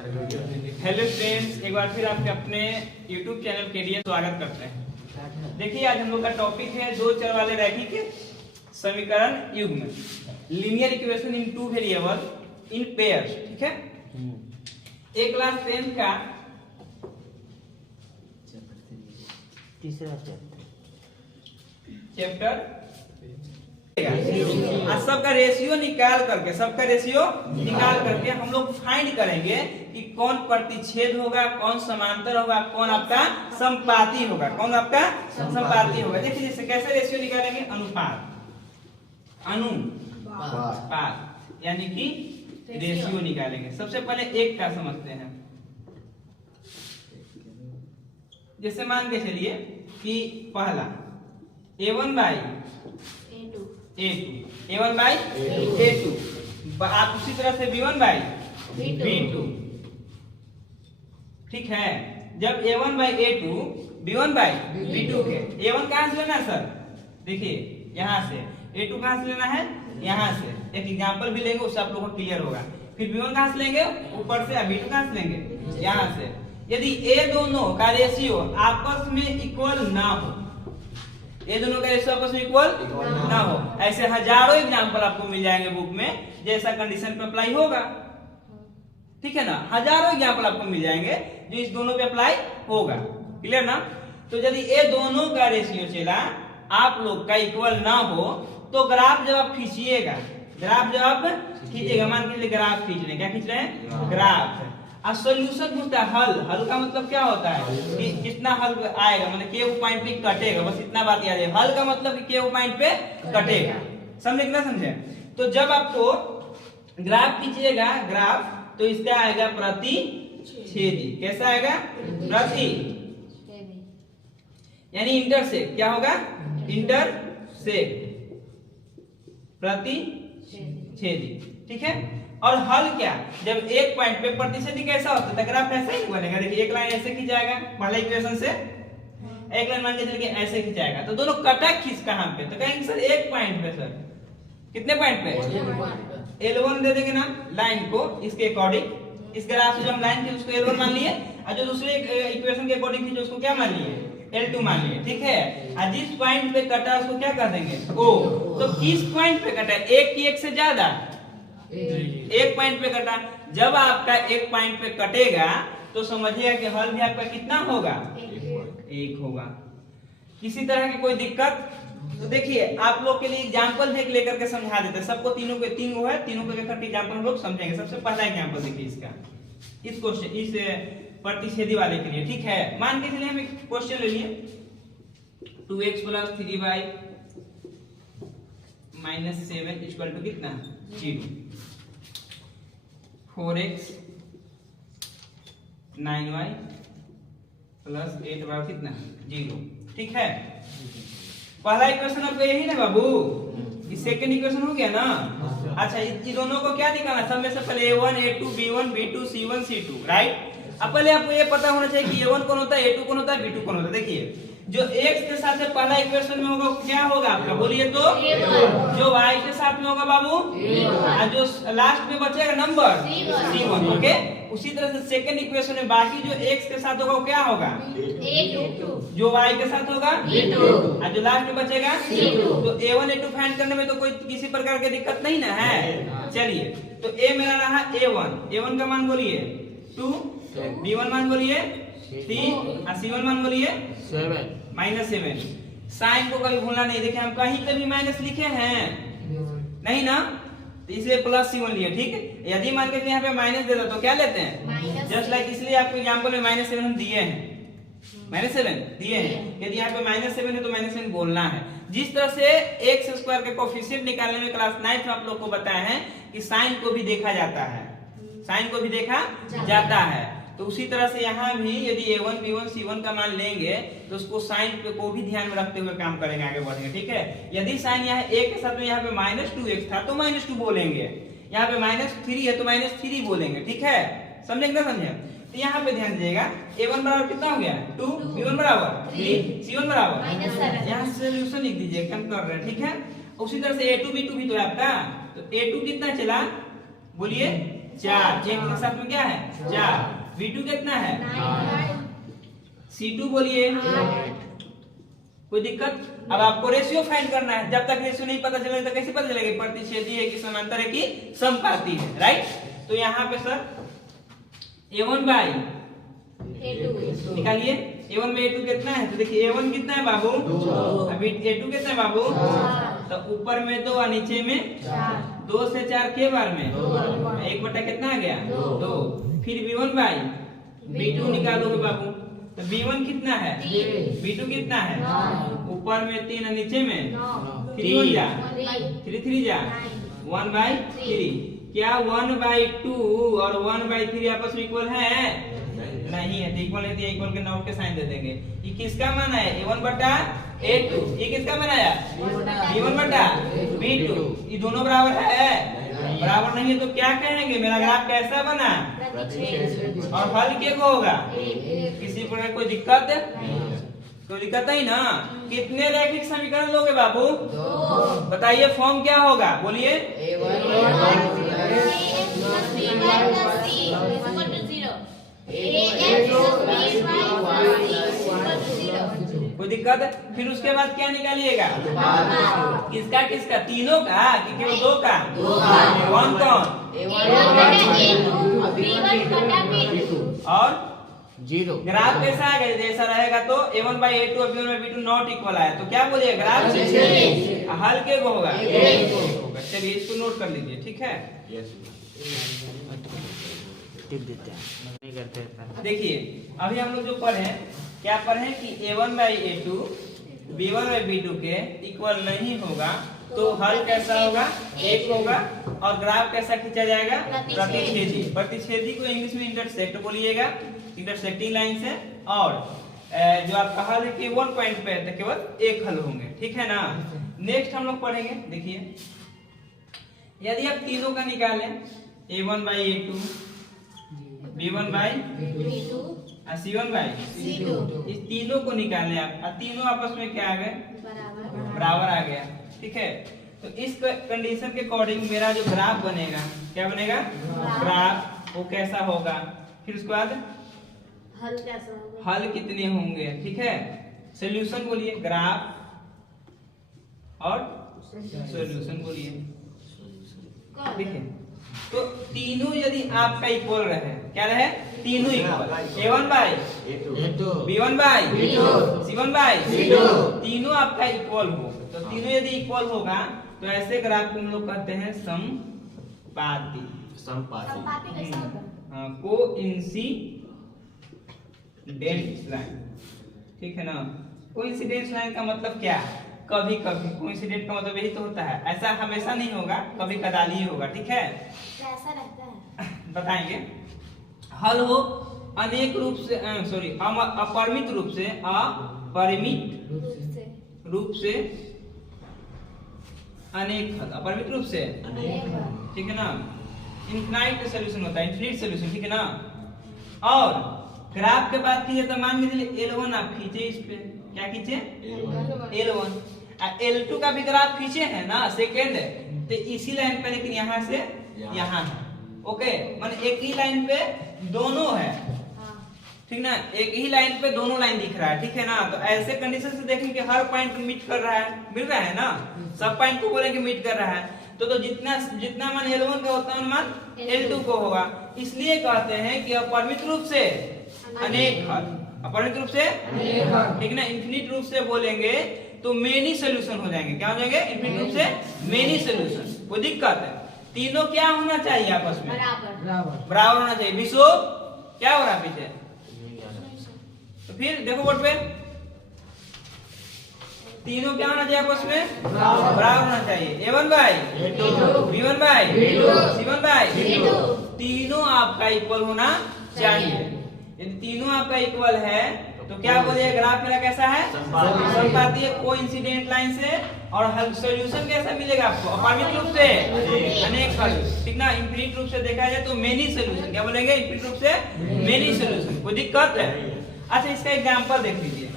Hello friends, एक बार फिर आपके अपने YouTube चैनल के लिए स्वागत करते हैं। देखिए, आज हम लोग का टॉपिक है दो चर वाले रैखिक समीकरण युग्म, linear equation in two variable in pairs. ठीक है, एक क्लास 10 का तीसरा चैप्टर सबका रेशियो निकाल करके हम लोग फाइंड करेंगे कि कौन प्रतिच्छेद होगा, कौन समांतर होगा, कौन आपका समपाती होगा, कौन आपका समपाती होगा। देखिए जैसे कैसे रेशियो निकालेंगे, अनुपात यानी कि रेशियो निकालेंगे। सबसे पहले एक का समझते हैं। जैसे मान के चलिए कि पहला a1 by a2 आप उसी तरह से b1 by b2। ठीक है, जब a1 by a2 b1 by b2 के a1 कहां से लेना है सर? देखिए यहां से, a2 कहां से लेना है? यहां से। एक एग्जांपल भी लेंगे, उससे आप लोगों को क्लियर होगा। फिर b1 कहां से लेंगे? ऊपर से। b2 कहां से लेंगे? यहां से। यदि ए दोनों का रेशियो आपस में इक्वल ना हो, ये दोनों का रेशियो आपस में इक्वल ना हो, ऐसे हजारों एग्जांपल आपको मिल जाएंगे बुक में, जैसा कंडीशन पे अप्लाई होगा। ठीक है ना, हजारों एग्जांपल आपको मिल जाएंगे जो इस दोनों पे अप्लाई होगा। क्लियर ना? तो यदि ये दोनों का रेशियो चला आप लोग का इक्वल ना हो, तो ग्राफ जब आप खींचिएगा, मान के लिए ग्राफ खींच रहे हैं। क्या खींच रहे हैं? ग्राफ। अब सॉल्यूशन पूछता है हल का मतलब क्या होता है कि कितना हल आएगा, मतलब के पॉइंट पे कटेगा, बस इतना बात याद है। हल का मतलब कि के पॉइंट पे कटेगा। समझे कि ना समझे? तो जब आपको ग्राफ खींचिएगा, ग्राफ, तो इसका आएगा प्रतिच्छेदी। कैसा आएगा? प्रति यानी इंटरसेक्ट। क्या होगा? इंटरसेक्ट, प्रतिच्छेदी। ठीक है, और हल क्या? जब एक पॉइंट पे प्रतिच्छेदी कैसा होता है, ग्राफ ऐसा ही बनेगा। देखिए एक लाइन ऐसे खींचाएगा पहला इक्वेशन से, एक लाइन मान के चलिए ऐसे खींचाएगा, तो दोनों कटा खींच कहां पे? तो कहेंगे सर एक पॉइंट पे। सर कितने पॉइंट पे? L1 दे देंगे ना लाइन को, इसके अकॉर्डिंग। इस ग्राफ से जो हम लाइन थी उसको L1 मान लिए, और जो दूसरे इक्वेशन के अकॉर्डिंग थी जो उसको क्या मान लिए? L2 मान लिए। ठीक है, और जिस पॉइंट पे कटा उसको क्या कर देंगे? O। तो किस पॉइंट पे कटा? एक की एक से ज्यादा, एक पॉइंट पे कटा। जब आपका एक पॉइंट पे कटेगा तो समझिएगा कि हल भी आपका कितना होगा? एक होगा। किसी तरह की कोई दिक्कत? तो देखिए आप लोग के लिए एग्जांपल भी लेकर के समझा देते हैं सबको। तीनों को लेकर एग्जांपल हम लोग समझेंगे। सबसे पहला एग्जांपल देखिए इसका, इस क्वेश्चन, इस प्रतिच्छेदी वाले के लिए। ठीक है, मान के चलिए हम एक क्वेश्चन ले लिए, 2x + 3y - 7 = कितना? 0। 4x 9y + 8y कितना? 0। ठीक है, पहला इक्वेशन आपका यही ना बाबू? इस सेकंड इक्वेशन हो गया ना? अच्छा, इन दोनों को क्या निकालना? सब में से पहले a1 a2 b1 b2 c1 c2, right? अब पहले आपको ये पता होना चाहिए कि a1 कौन होता है, a2 कौन होता है, b2 कौन होता है। देखिए जो x के साथ पहला इक्वेशन में होगा क्या होगा आपका? बोलिए तो। जो y के साथ में होगा बाबू, और जो लास्ट में बचेगा नंबर c1। ओके, उसी तरह से सेकंड इक्वेशन में बाकी जो x के साथ होगा वो क्या होगा? जो y के साथ होगा और जो लास्ट में बचेगा तो a1 a2 फाइंड करने में तो कोई किसी प्रकार की दिक्कत नहीं ना है। चलिए, तो a मेरा रहा a1 का मान बोलिए 2, b1 मान बोलिए 3, और c1 मान बोलिए 7। साइन को कभी भूलना नहीं। देखिए हम कहीं पे भी माइनस लिखे हैं नहीं ना, तो इसलिए प्लस c1 लिए। ठीक है, यदि मान के यहाँ पे माइनस दे दो तो क्या लेते हैं? जस्ट लाइक, इसलिए आपको एग्जांपल में -7 हम दिए हैं, -7 दिए हैं। यदि यहाँ पे -7 है तो -7 बोलना है। जिस तरह से x² के कोफिशिएंट निकालने में क्लास 9 में आप लोग को बताया है कि साइन को भी देखा जाता है, साइन को भी देखा जाता है। तो उसी तरह से यहाँ भी यदि a1 b1 c1 का मान लेंगे तो उसको साइन पे को भी ध्यान में रखते हुए काम करेंगे, आगे बढ़ेंगे। ठीक है, यदि साइन यहाँ a के साथ में यहाँ पे -2x था तो -2 बोलेंगे, यहाँ पे -3 है तो -3 बोलेंगे। ठीक है, समझे कि ना समझे? तो यहाँ पे ध्यान दीजिएगा, a1 बराबर कितना हो गया? 2, b1 बराबर 3, c1 बराबर 7। यहाँ सोल्यूशन लिख दीजिए, कम कर रहे हैं। ठीक है, उसी तरह से a2 b2 भी तो है आपका, तो a2 कितना चला? बोलिए 4, एक के साथ में क्या है 4, V2 कितना है C2 बोलिए, कोई दिक्कत? अब आपको रेशियो फाइंड करना है, जब तक रेशियो नहीं पता चलेगा तो कैसे पता चलेगा प्रतिच्छेदी है कि समांतर है कि समपाती है, राइट? तो यहाँ पे सर A1 बाई A2 निकालिए, A1 बाई A2 कितना है? तो देखिए A1 कितना है बाबू, अभी A2 कितना है बाबू, तो ऊपर में 2 और नीचे में 2 से 4 के बार में 1 बटा कितना आ गया 2, फिर V1 बाई V2 निकालोगे बाबू, तो V1 कितना है, V2 कितना है, ऊपर में 3 और नीचे में 3 जा 3 जा 1 बाई 3, क्या 1 बाई 2 और 1 बाई 3 आपस में इक्वल है? नहीं है, तो इक्वल है तो इक्वल के नोट के साइन दे देंगे। ये किसका मान है A1 बटा A2, ये किसका मान आया B1 बटा B2, ये दोनों बराबर है? बराबर नहीं है तो क्या कहेंगे मेरा ग्राफ कैसा बना और हल क्या होगा? किसी प्रकार कोई दिक्कत है? कोई दिक्कत नहीं ना? कितने रैखिक समीकरण लोगे बाबू? बताइए फॉर्म क्या होगा, बोलिए। कोई दिक्कत है? फिर उसके बाद क्या निकालिएगा? किसका किसका, तीनों का कि केवल 2 का? कौन कौन? और 0 ग्राफ कैसा आएगा? जैसा रहेगा तो A1 बाई A2 और B1 by B2 not equal आया तो क्या बोलिए ग्राफ से हल के को होगा। चलिए इसको नोट कर लीजिए, ठीक है? टिप देते हैं, नहीं करते हैं। देखिए अभी हम लोग जो पढ़े क्या पढ़े कि A1 by A2 B1 by B2 के इक्वल नहीं होगा तो हल कैसा होगा? 1 होगा। और ग्राफ कैसा खींचा जाएगा? प्रतिच्छेदी। प्रतिच्छेदी को इंग्लिश में इंटरसेक्ट बोलिएगा, इंटरसेक्टिंग लाइन से। और जो आपका हल है कि 1 पॉइंट पे है तो केवल एक हल होंगे, ठीक है ना? नेक्स्ट हम लोग पढ़ेंगे, देखिए यदि आप तीनों का निकालें A1 by A2 B1 by C1 by इस तीनों को निकालें आप, और तीनों आपस में क्या आ गए? बराबर आ गया, ठीक है? तो इस कंडीशन के अकॉर्डिंग मेरा जो ग्राफ बनेगा क्या बनेगा? ग्राफ वो कैसा होगा? फिर उसके बाद हल कैसा होगा? हल कितने होंगे, ठीक है? सॉल्यूशन बोलिए, ग्राफ और सॉल्यूशन बोलिए, देखिए तो तीनों यदि आपका इक्वल रहे, क्या रहे? तीनों equal, A1 by B1 by C1 by तीनों आपका इक्वल हो, तो तीनों यदि इक्वल होगा तो ऐसे ग्राफ को हम लोग कहते हैं समपाती। संपाती कैसा होगा? कोइंसिडेंस लाइन, ठीक है ना? कोइंसिडेंस लाइन का मतलब क्या? कभी कभी कोइंसिडेंट का मतलब यही तो होता है, ऐसा हमेशा नहीं होगा, कभी कदाली ही होगा, ठीक है? कैसा रहता है? बताएंगे। हल हो अनेक रूप से अपरिमित रूप से रूप से अनेक हल, अपरिमित रूप से, ठीक है ना? इनफिनाइट सॉल्यूशन होता है, इनफिनिट सॉल्यूशन, ठीक है ना? और ग्राफ के बात कीजिए तो मान लीजिए L1 आप खींचे, इस पे क्या खींचे? L1, L2 का भी ग्राफ खींचे है ना, सेकेंड है, तो इसी लाइन पे, लेकिन यहाँ से यहाँ है, ओके? माने एक ही लाइन पे दोनों है, ठीक ना? एक ही लाइन पे दोनों लाइन दिख रहा है, ठीक है ना? तो ऐसे कंडीशन से देखें कि हर पॉइंट मीट कर रहा है, मिल रहा है ना? सब पॉइंट को बोलेंगे मीट कर रहा है, तो जितना मान L1 का होता है मान L2 को होगा। इसलिए कहते हैं कि अपरिमित रूप से अनेक हल, अपरिमित रूप से, ठीक ना? इनफिनिट रूप से बोलेंगे तो मेनी सॉल्यूशन हो जाएंगे, क्या हो जाएंगे? इनफिनिट रूप से मेनी सॉल्यूशन। कोई दिक्कत है? तीनों क्या होना चाहिए आपस में? बराबर होना चाहिए। विशो क्या हो रहा है पीछे? तो फिर देखो बोर्ड पे, तीनों क्या होना चाहिए आपस में? बराबर होना चाहिए। A1 by B1 by C1 by तीनों आपका इक्वल होना चाहिए। यदि तीनों आपका इक्वल है तो क्या बोलिए ग्राफ मेरा कैसा है? समपाती है, कोइंसिडेंट लाइन से। और हल सॉल्यूशन कैसा मिलेगा आपको? अपरिमित रूप से अनेक हल, ठीक ना? इनफिनिट रूप से देखा जाए तो मेनी सॉल्यूशन, क्या बोलेंगे? इनफिनिट रूप से मेनी सॉल्यूशन। कोई दिक्कत है? अच्छा इसका एग्जांपल देख लीजिए,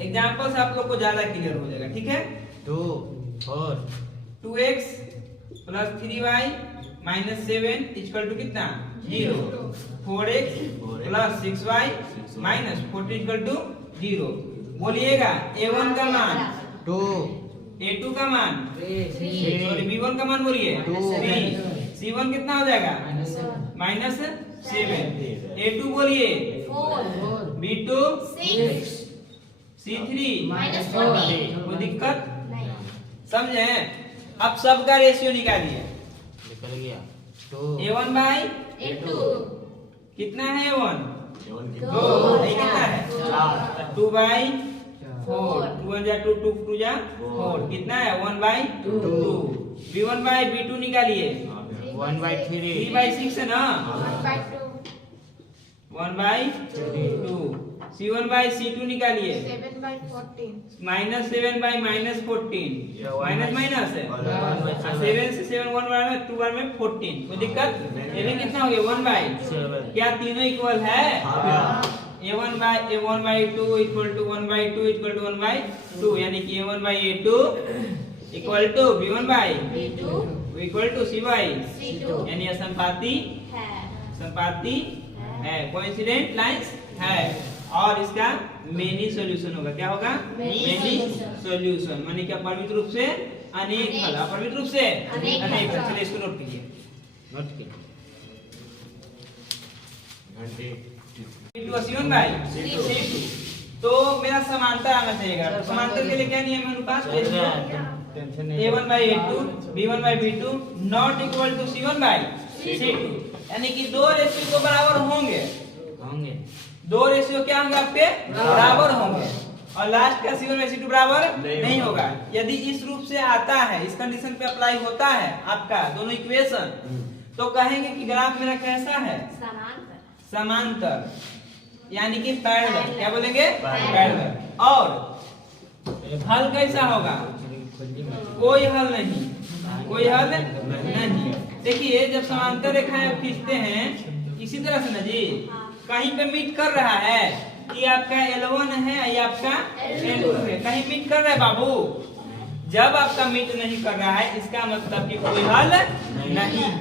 एग्जांपल से आप लोग को ज्यादा क्लियर हो जाएगा, ठीक है? 2 4 2x plus 3y minus 7 equal to कितना 0। 4x plus 6y minus 14 equal to 0। बोलिएगा a1 का मान 2 a2 का मान 3 सॉरी b1 का मान बोलिए 3 c1 कितना हो जाएगा माइनस 7 a2 बोलिए 4 b2 6 c3 माइनस 14 कोई दिक्कत नहीं समझे। अब सबका रेशियो निकालिए। निकल गया 2 a1 बाई A2 कितना है a1 दो ये कितना है 2 बाई 4 2 जा 2 2 जा 4 कितना है 1 बाई 2 b1 बाई b2 निकालिए 1 by 3 3 बाई 6 है ना 1 by 2 1 by 2 c1 by c2 निकालिए 7 by 14 minus 7 by minus 14 minus minus है 7 से 7 1 बार में 2 बार में 14 कोई दिक्कत ये भी कितना हो गया 1 बाई 7 क्या तीनों इक्वल है a1 by 2 equal to 1 by 2 equal to 1 by 2 यानी कि a1 by a2 equal to b1 by B2 equal to c by C2 यानी ये संपाती है कोइंसिडेंट लाइंस है और इसका मेनी सॉल्यूशन होगा। क्या होगा मेनी सॉल्यूशन माने क्या परिमित रूप से अनेक हल अपरिमित रूप से अनेक अनेक हल। चलिए इसको नोट कीजिए नोट किया c2 c1 बाई c2 तो मेरा समांतर आना चाहिए। समांतर के लिए क्या नियम है अनुपात टेंशन नहीं a1 by a2 b1 by b2 not equal to c1 by c2 यानी कि दो रेशियो को बराबर होंगे। होंगे दो रेशियो क्या होंगे आपके बराबर होंगे और लास्ट का c1 बाई c2 बराबर नहीं होगा। यदि इस रूप से आता है इस कंडीशन पे अप्लाई होता है आपका दोनों इक्वेशन तो कहेंगे कि ग्राफ मेरा कैसा है समांतर समांतर यानी कि पैरेलल। क्या बोलेंगे पैरेलल। और हल कैसा होगा कोई हल नहीं कोई हल नहीं। देखिए जब समांतर रेखाएं खींचते हैं इसी तरह से ना जी कहीं पे मीट कर रहा है कि आपका L1 है या आपका L2 है कहीं मीट कर रहा है बाबू। जब आपका मीट नहीं कर रहा है इसका मतलब कि कोई हल नहीं है।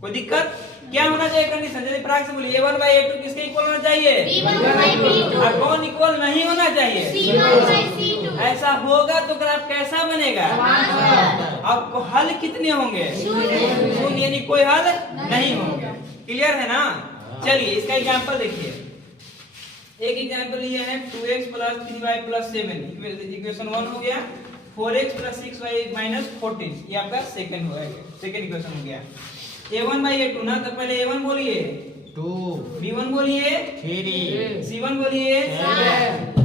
कोई दिक्कत क्या होना चाहिए कंडीशन जैसे प्राक से बोलिए a1 बाई a2 किसके इक्वल होना चाहिए B1 by B2 और कौन इक्वल नहीं होना चाहिए C1 by C2 ऐसा होगा तो ग्राफ कैसा बनेगा समांतर। अब हल कितने होंगे शून्य यानी कोई हल नहीं होंगे। क्लियर है ना। चलिए इसका एग्जांपल देखिए। एक एग्जांपल ये है 2x plus 3y plus 7 equation 1 हो गया 4x प्लस 6y माइनस 14 ये आपका सेकंड हो गया सेकंड इक्वेशन हो गया। a1 बाई a2 ना तो पहले a1 बोलिए 2 b1 बोलिए 3 c1 बोलिए 7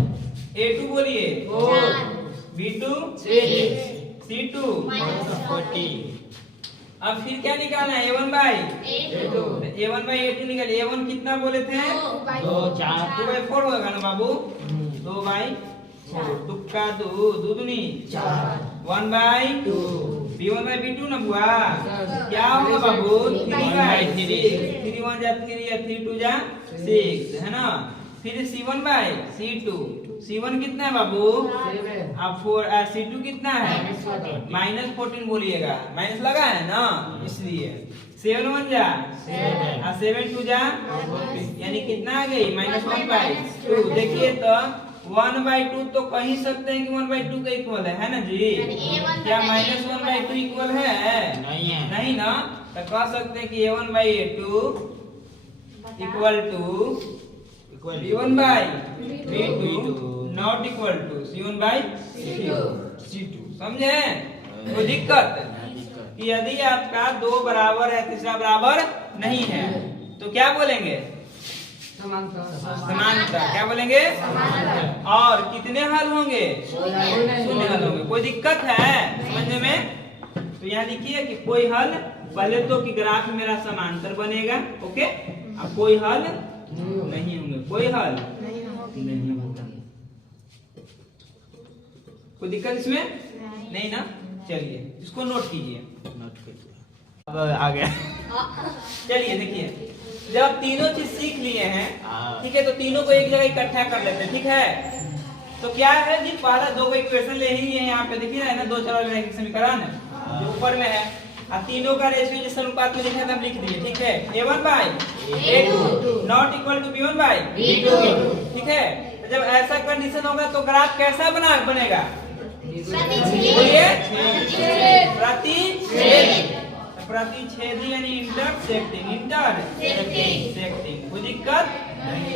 a2 बोलिए 4 b2 6 c2 40 अब फिर क्या निकालना है a1 by A2 a1 by a2 निकालिए। a1 कितना बोले थे 2 by 2 4 2 बाई 4 होगा ना बाबू 2 बाई 4 तुक्का 2 दूनी 1 बाई 2 b1 बाई b2 ना बुआ क्या होगा बाबू 3 बाई 3 1 जा 3 या 3 2 जा 6 है ना। फिर c1 बाई c2 c1 कितना है बाबू अब 4 c2 कितना है माइनस 14 बोलिएगा माइनस लगा है ना इसलिए 7 1 जा 7 2 जा यानी कितना आ गई माइनस 1 बाई 2। देखिए तो 1 बाई 2 तो कह ही सकते हैं कि 1 बाई 2 का इक्वल है ना जी। क्या माइनस 1 बाई 2 इक्वल है नहीं है नहीं ना तो कह सकते हैं कि a1 by a2 equal to b1 by b2 not equal to c1 by c2 समझे। कोई दिक्कत कि यदि आपका दो बराबर है तीसरा बराबर नहीं है तो क्या बोलेंगे समांतर। क्या बोलेंगे और कितने हल होंगे शून्य हल होंगे। कोई दिक्कत है समझने में तो यहाँ लिखिए कि कोई हल पहले तो कि ग्राफ मेरा समांतर बनेगा ओके अब कोई हल नहीं होंगे कोई हल नहीं होगा। कोई दिक्कत इसमें नहीं ना। चलिए इसको नोट कीजिए नोट कीजिए अब आ गया चलिए देखिए जब तीनों चीज सीख लिए हैं ठीक है तो तीनों को एक जगह इकट्ठा कर लेते हैं ठीक है। तो क्या है जी पहला दो को इक्वेशन ले ही है यहाँ पे देखिए ना दो चर वाले समीकरण जो ऊपर में है और तीनों का रेशियो जिस अनुपात में लिखा है हम लिख दिए, ठीक है। A1 by A2 not equal to B1 by B2, ठीक है। तो जब ऐसा कंडीशन होगा तो ग्राफ कैसा बनेगा? बोलिए, प्रतिच्छेदी यानी इंटरसेक्टिंग। कोई दिक्कत नहीं।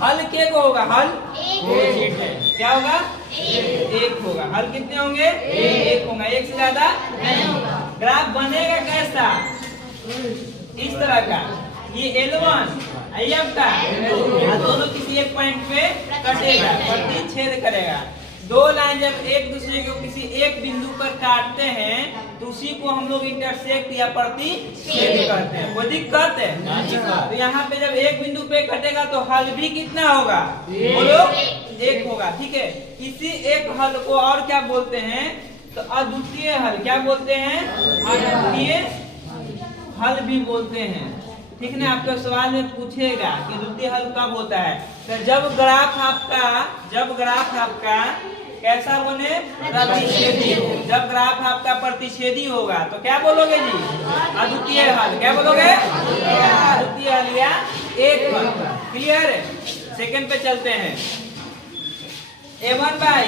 हल के को होगा, हल एक है, क्या होगा? एक होगा। हल कितने होंगे? एक होगा, एक से ज्यादा नहीं होगा। ग्राफ बनेगा कैसा? इस तरह का, ये L1 IF का दोनों किसी एक पॉइंट पे कटेगा, प्रतिच्छेद करेगा। दो लाइन जब एक दूसरे को किसी एक बिंदु पर काटते हैं तो उसी को हम लोग इंटरसेक्ट या प्रतिच्छेद करते हैं। कोई दिक्कत है? तो यहाँ पे जब एक बिंदु पे कटेगा तो हल भी कितना होगा? बोलो, एक होगा, ठीक है। इसी एक हल को और क्या बोलते हैं? तो अद्वितीय हल। क्या बोलते हैं? अद्वितीय हल भी बोलते हैं, ठीक है ना। आपका सवाल में पूछेगा कि द्वितीय हल कब होता है? तो जब ग्राफ आपका कैसा बने? प्रतिच्छेदी। जब ग्राफ आपका प्रतिच्छेदी होगा तो क्या बोलोगे जी? अद्वितीय हल। क्या बोलोगे? अद्वितीय हल या एक हल। क्लियर है? सेकंड पे चलते हैं। A1 by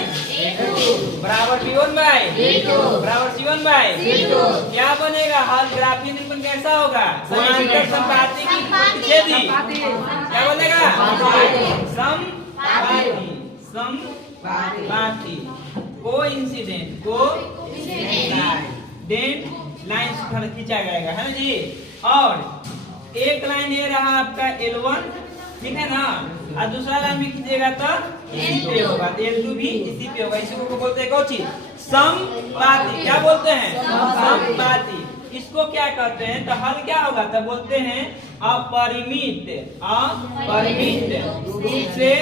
बराबर B1 by बराबर C1 by क्या बनेगा? हल ग्राफीय निरूपण कैसा होगा? समांतर समपाती की प्रतिच्छेदी। क्या बोलेगा? समपाती कोइंसिडेंट लाइन खींचा जाएगा, है ना जी। और एक लाइन ये रहा आपका L1, ठीक है ना, और दूसरा लाइन भी खींचेगा तो इसी पे होगा, तो L2 भी इसी पे होगा। इसी को बोलते हैं कौन चीज? समपाती। क्या बोलते हैं? समपाती। इसको क्या कहते हैं? तो हल क्या होगा? तो बोलते हैं अपरिमित रूप से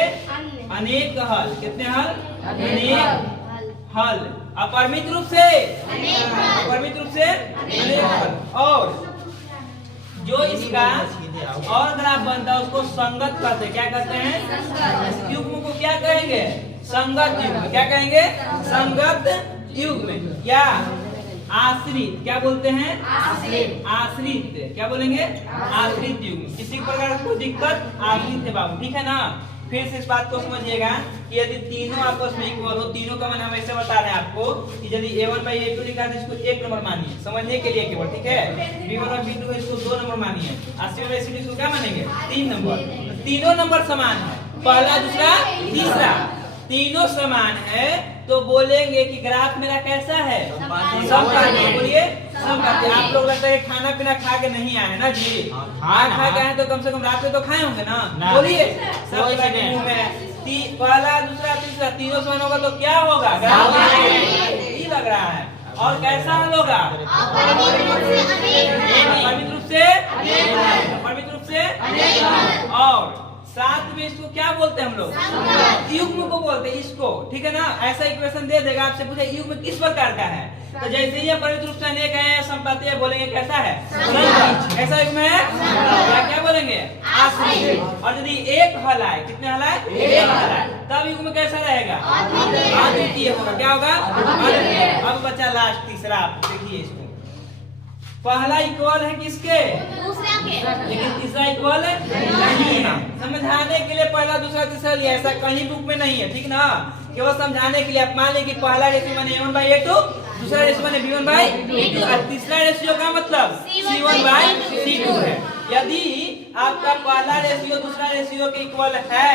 अनेक हल। कितने हल? अनेक हल। अपरिमित रूप से अनेक हल। और जो इसका और ग्राफ बनता है उसको संगत कहते हैं। क्या कहते हैं? युग्म को क्या कहेंगे? संगत युग्म। क्या कहेंगे? संगत युग्म या आश्रित। क्या बोलते हैं? आश्रित। क्या बोलेंगे? आश्रित युग्म। किसी प्रकार कोई दिक्कत? आश्रित है बाबू, ठीक है ना। फिर से इस बात को समझिएगा कि यदि तीनों आपस में इक्वल हो, तीनों का मान हम ऐसे बता रहे हैं आपको कि यदि A1 by A2 लिखा है तो इसको 1 नंबर मानिए, समझने के लिए केवल, ठीक है। B1 और B2 है इसको 2 नंबर मानिए, C1 और C2 इसको क्या मानेंगे? 3 नंबर। तीनों नंबर समान है, पहला दूसरा तीसरा तीनों समान है, तो बोलेंगे कि ग्राफ मेरा कैसा है? समपाती। बोलिए समपाती। आप लोग लगता है खाना पीना खा के नहीं आए ना जी? खा के आए तो कम से कम रात में तो खाए होंगे ना? बोलिए सब मुंह में पहला दूसरा तीसरा तीनों समान होगा तो क्या होगा? ग्राफ ये लग रहा है। और कैसा हल होगा? अपरिमित रूप से और साथ में इसको क्या बोलते हैं हम लोग? युग्म को बोलते हैं इसको, ठीक है ना। ऐसा इक्वेशन दे देगा, आपसे पूछे युग्म किस प्रकार का है, तो जैसे ही अपरिमित रूप से अनेक है, समपाती है, बोलेंगे कैसा है? कैसा युग्म है? क्या बोलेंगे? आश्रित। और यदि एक हल आए, कितने हल आए? एक हल आए, तब युग्म कैसा रहेगा? अद्वितीय होगा। क्या होगा? अद्वितीय। अब बचा लास्ट तीसरा, देखिए इसको। पहला इक्वल है किसके? दूसरे के, लेकिन तीसरा इक्वल नहीं है। समझाने के लिए पहला दूसरा तीसरा लिया, ऐसा कहीं बुक में नहीं है, ठीक ना। केवल समझाने के लिए आप मान लें कि पहला रेशियो माने A1 by A2, दूसरा रेशियो माने B1 by B2, और तीसरा रेशियो का मतलब C1 by C2 है। यदि आपका पहला रेशियो दूसरा रेशियो के इक्वल है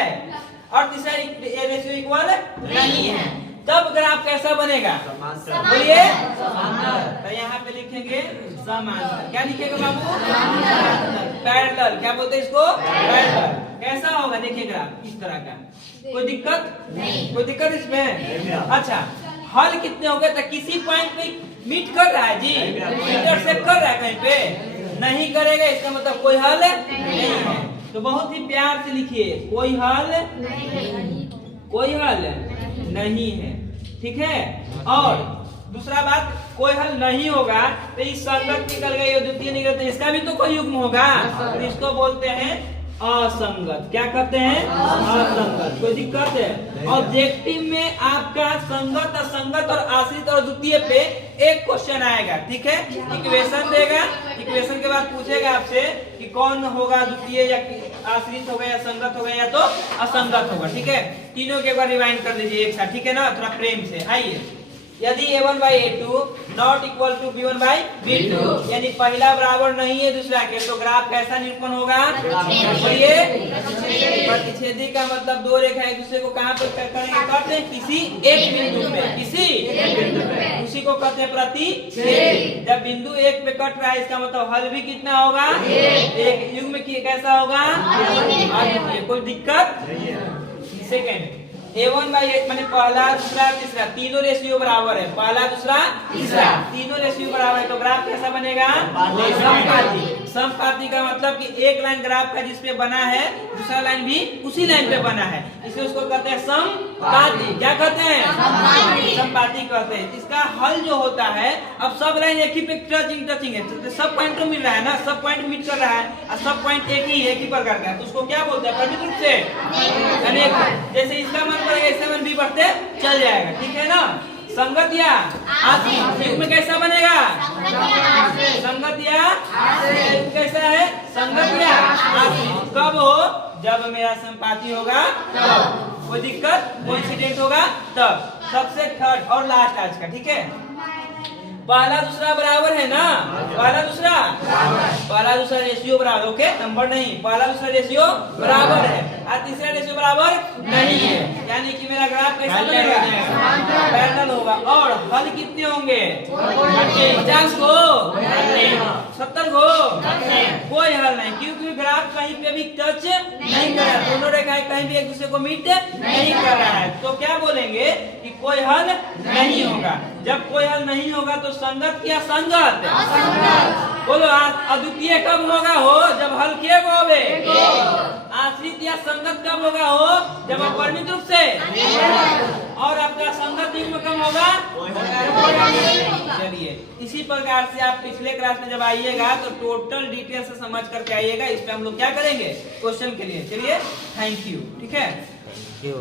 और तीसरा रेशियो इक्वल नहीं है, तब ग्राफ कैसा बनेगा? बोलिए तो यहाँ पे लिखेंगे समांतर। क्या लिखेगा बाबू? पैरेलल। क्या बोलते हैं इसको? पैरेलल। कैसा होगा? देखिए ग्राफ इस तरह का। कोई दिक्कत नहीं? कोई दिक्कत इसमें? अच्छा, हल कितने हो गए? तो किसी पॉइंट पे मीट कर रहा है जी, इंटरसेक्ट कर रहा है, कहीं पे नहीं करेगा, इसका मतलब कोई हल नहीं है। तो बहुत ही प्यार से लिखिए, कोई हल नहीं है, ठीक है। और दूसरा बात, कोई हल नहीं होगा तो इस संगत निकल गई, द्वितीय निकल, तो इसका भी तो कोई युग्म होगा, तो इसको बोलते हैं असंगत। क्या कहते हैं? असंगत। कोई दिक्कत है? ऑब्जेक्टिव में आपका संगत, असंगत और आश्रित और द्वितीय पे एक क्वेश्चन आएगा, ठीक है? इक्वेशन देगा, इक्वेशन के बाद पूछेगा आपसे कि कौन होगा द्वितीय, या आश्रित होगा, या संगत होगा, या तो असंगत होगा, ठीक है? तीनों के बार रिवाइंड कर लीजिए एक साथ, ठीक है ना? थोड़ा प्रेम से आइए। यदि a1/a2 not equal to b1/b2, यानी पहला बराबर नहीं है दूसरा के, तो ग्राफ कैसा निरूपण होगा? बोलिए। प्रतिच्छेदी का मतलब दो रेखा एक दूसरे को कहां पर करेंगे? करते हैं किसी एक बिंदु पे, किसी उसी को कहते हैं प्रतिच्छेदी। जब बिंदु एक पे कट रहा है इसका मतलब हल भी कितना होगा? एक। युग्म कैसा होगा? कोई दिक्कत? सेकेंड a1/a माने पहला दूसरा तीसरा तीनों रेशियो बराबर है, पहला दूसरा तीसरा तीनों रेशियो बराबर है, तो ग्राफ कैसा बनेगा? समपाती। समपाती का मतलब कि एक लाइन ग्राफ का जिसपे बना है दूसरा लाइन भी उसी लाइन पे बना है, इसलिए उसको कहते हैं समपाती। क्या कहते हैं? समपाती कहते हैं। इसका हल जो होता है, अब सब लाइन एक ही पे टचिंग है, तो सब पॉइंट तो मिल रहा है ना, सब पॉइंट मीट कर रहा है और सब पॉइंट एक ही प्रकार का है, तो उसको क्या बोलते हैं? परिमित रूप से अनेक। जैसे इसका मन बढ़ेगा इसका मन भी बढ़ते चल जाएगा, ठीक है ना? संगत या आश्रित युग्म कैसा बनेगा? संगत या आश्रित। कैसा है? संगत या आश्रित। कब हो? जब मेरा संपाती होगा तब। कोई दिक्कत? कोइंसिडेंट होगा तब। सबसे थर्ड और लास्ट आज का, ठीक है? पहला दूसरा बराबर है ना? पहला दूसरा रेशियो बराबर, ओके? नंबर नहीं, पहला दूसरा रेशियो बराबर है और तीसरा रेशियो बराबर नहीं है, यानी कि मेरा ग्राफ कैसा बनेगा? पैरेलल होगा। और हल कितने होंगे? 50 को 70 को कोई हल नहीं, क्योंकि ग्राफ कहीं पे भी टच नहीं कर रहा है, दोनों रेखाएं कहीं भी एक दूसरे को मीट नहीं कर रहा है, तो क्या बोलेंगे कि कोई हल नहीं होगा। जब कोई हल नहीं होगा तो संगत या संगत? बोलो। अद्वितीय कब होगा? हो जब हल किए होवे। आश्रित या संगत कब होगा? हो जब अपरिमित रूप से। और आपका संगत युग्म कब होगा? चलिए, इसी प्रकार से आप पिछले क्लास में जब आइएगा तो टोटल डिटेल से समझ करके आइएगा। इस पे हम लोग क्या करेंगे? क्वेश्चन के लिए। चलिए, थैंक यू, ठीक है? Thank you.